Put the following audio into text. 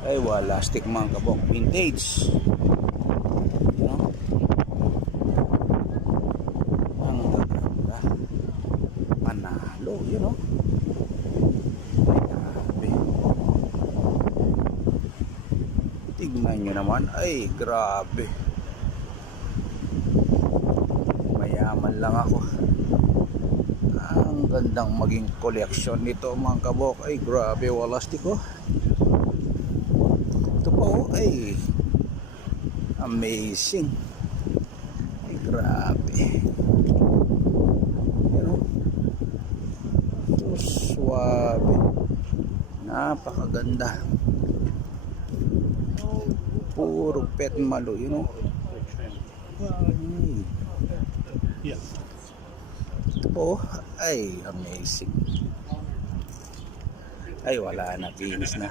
Ay wala, stick mga kabok, vintage. No? Ang gaganda. Panalo, yun know? Ay grabe. Tignan nyo naman, ay grabe. Mayaman lang ako. Ang gandang maging collection nito mga kabok. Ay grabe, wala stick oh. Ito po ay amazing. Ay grabe. Pero ito suwabe. Napakaganda. Puro pet malo, you know. Yeah. Ito po ay amazing. Ay wala na, finish na.